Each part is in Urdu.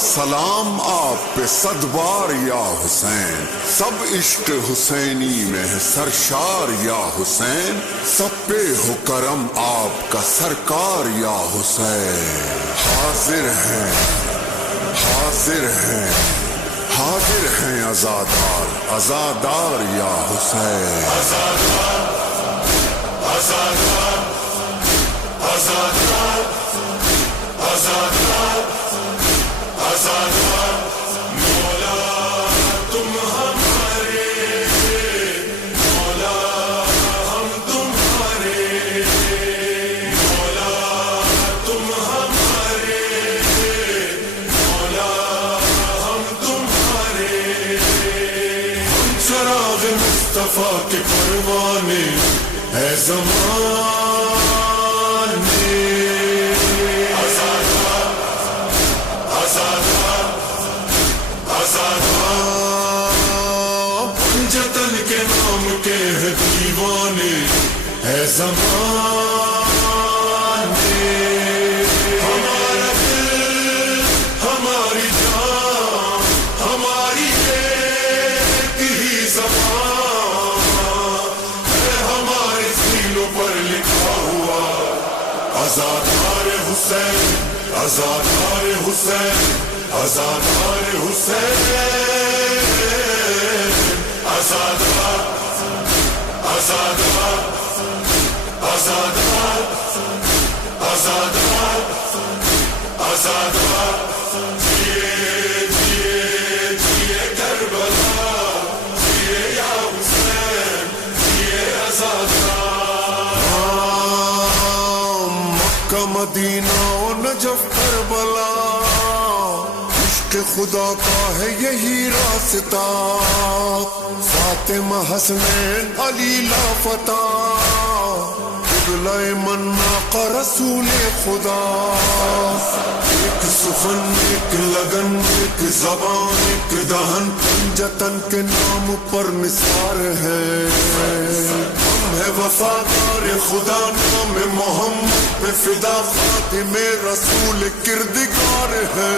سلام آپ پہ صد بار یا حسین، سب عشق حسینی میں ہے سرشار یا حسین، سب پہ ہو کرم آپ کا سرکار یا حسین۔ حاضر ہیں حاضر ہیں حاضر ہیں عزادار عزادار یا حسین۔ عزادار عزادار عزادار عزادار عزادار، مولا تم ہمارے، مولا ہم تمہارے، مولا تم ہمارے، مولا ہم تمہارے، ہم چراغ مصطفیٰ کے پروانے ہے زمانے۔ جتن کے نام کے ہے دیوانے ہے زمانے، ہمارا دل ہماری جان ہماری ایک ہی زبان ہے، ہمارے سینوں پر لکھا ہوا عزادار حسین، عزادار حسین، عزادار حسین، عزادار عزادار عزادار عزادار عزادار، جیے جیے جیے کربلا، جیے یا حسین، جیے عزادار۔ مکہ مدینہ و نجف کربلا، عشق خدا کا ہے یہی راستہ، فاطمہ حسنین علی لافتہ، قبلہ منا کا رسول خدا، ایک سخن ایک لگن ایک زبان ایک دہن، جتن کے نام پر نثار ہے، ہم ہے وفادار خدا نام محمد پہ فدا، خاتم رسول کردگار ہے،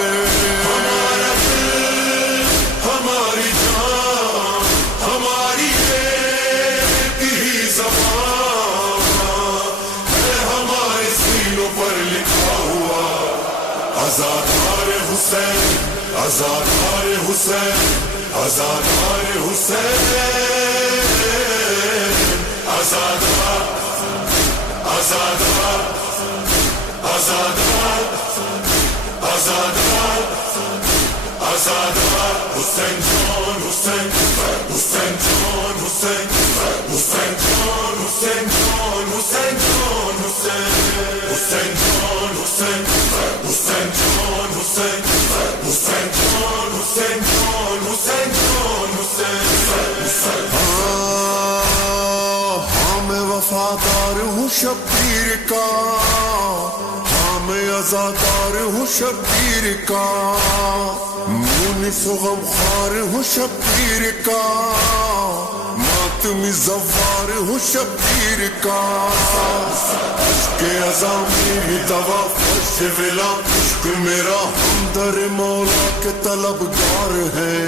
ہمارا دل ہماری جان ہماری ایک ہی زبان ہے، ہمارے سینوں پر لکھا ہوا عزادار حسین، عزادار حسین، عزادار حسین، عزادار عزادار عزادار عزادار عزادار، حسین جان حسین، حسین جان حسین، حسین جان حسین جان، حسین جان حسین، حسین جان حسین، حسین جان حسین، حسین جان حسین جان، حسین جان حسین۔ ہاں میں وفادار ہوں شبیر کا، ہاں میں عزادار ہوں شبیر کا، مونس و غمخوار ہوں شبیر کا، ماتمی زوار ہوں شبیر کا، عشق ازاں میری دوا فرش ولا، عشق میرا ہمدر مولا کے طلبگار ہے،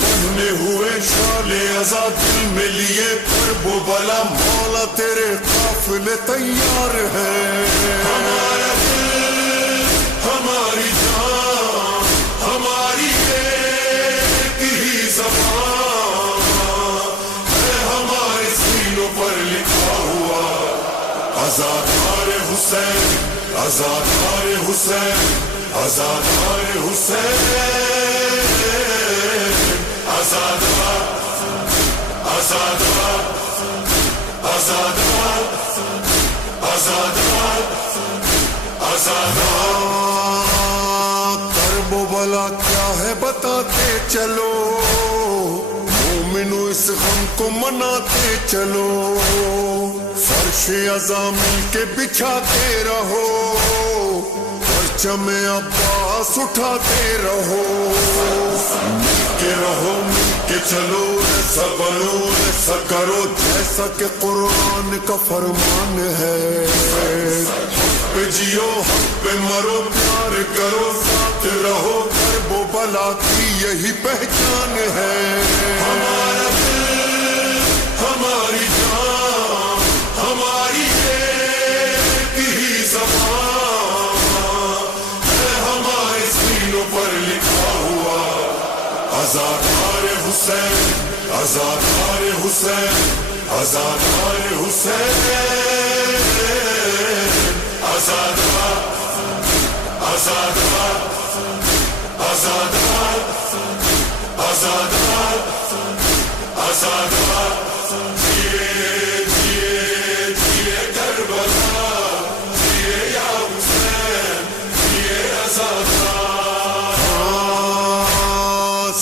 پہنے ہوئے شال ازاں دل میں لیے کرب و بلا، مولا تیرے قافلے تیار ہے، ہمارا دل ہماری جان ہماری ایک ہی زبان ہے، ہمارے سینوں پر لکھا ہوا عزادار حسین، عزادار حسین، عزادار حسین، عزادار عزادار عزادار عزادار عزادار۔ کرب و بلا کیا ہے بتاتے چلو، مومنو اس غم کو مناتے چلو، فرش عزا مل کے بچھاتے رہو، پرچم عباس اٹھاتے رہو، مل کے رہو مل کے چلو، ایسا بنو ایسا کرو جیسا کہ قرآن کا فرمان ہے، پہ جیو حق پہ مرو پیار کرو ساتھ رہو کرب و بلا کی یہی پہچان ہے ہمارا دل ہماری جان ہماری ایک ہی زبان ہے ہمارے سینوں پر لکھا ہوا آزادار حسین آزادار حسین آزادار حسین آزادار آزادار آزادار آزادار آزادار جیے جیے جیے کربلا جیے یا حسین جیے آزادار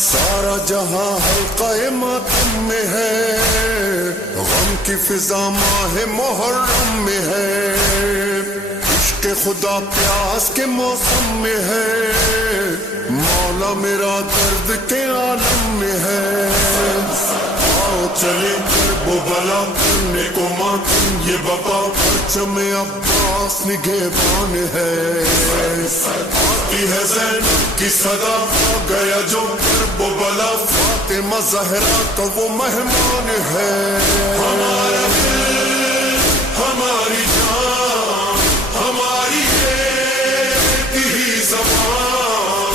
سارا جہاں حلقہ ماتم میں ہے غم کی فضا ماہ محرم میں ہے عشق خدا پیاس کے موسم میں ہے مولا میرا درد کے عالم میں ہے آؤ چلے کرب و بلا کرنے کو ماتم یہ بپا پرچم عباس نگہبان ہے آتی ہے زینب کی صدا آ گیا جو کرب و بلا فاطمہ زہرا تو وہ مہمان ہے ہمارا دل ہماری جان ہماری ایک ہی زبان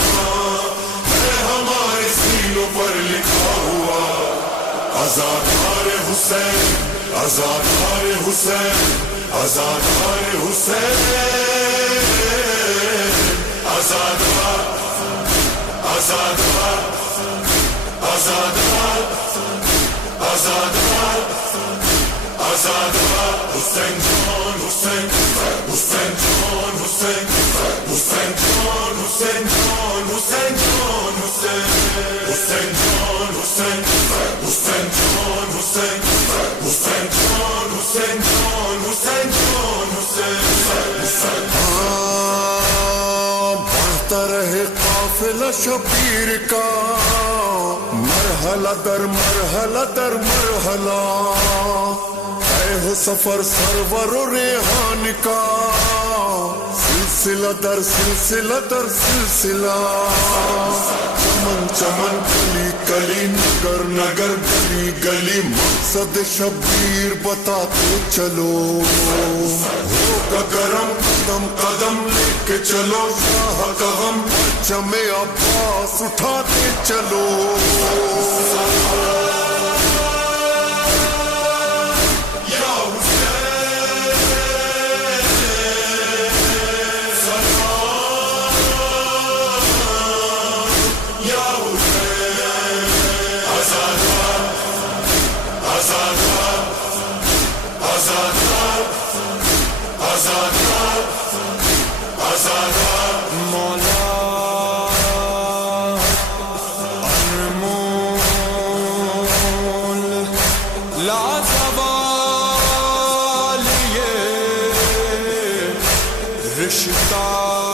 ہے ہمارے سینوں پر لکھا ہوا آزادار حسین آزادار حسین آزادار حسین آزادار آزادار آزادار آزادار آزادار حسین جان حسین حسین جان حسین حسین جان حسین جان حسین جان حسین حسین جان حسین حسین جان حسین حسین جان حسین جان حسین جان حسین بڑھتا رہے قافلہ شبیر کا مرحلہ در مرحلہ در مرحلہ اے ہو سفر سرور و ریحان کا سلسلہ در سلسلہ در سلسلہ چمن چمن گلی گلی نگر نگر گلی گلی مقصد شبیر بتاتے چلو ہوگا گرم قدم قدم لے کے چلو شاہ کا غم پرچم عباس اٹھاتے چلو رشتہ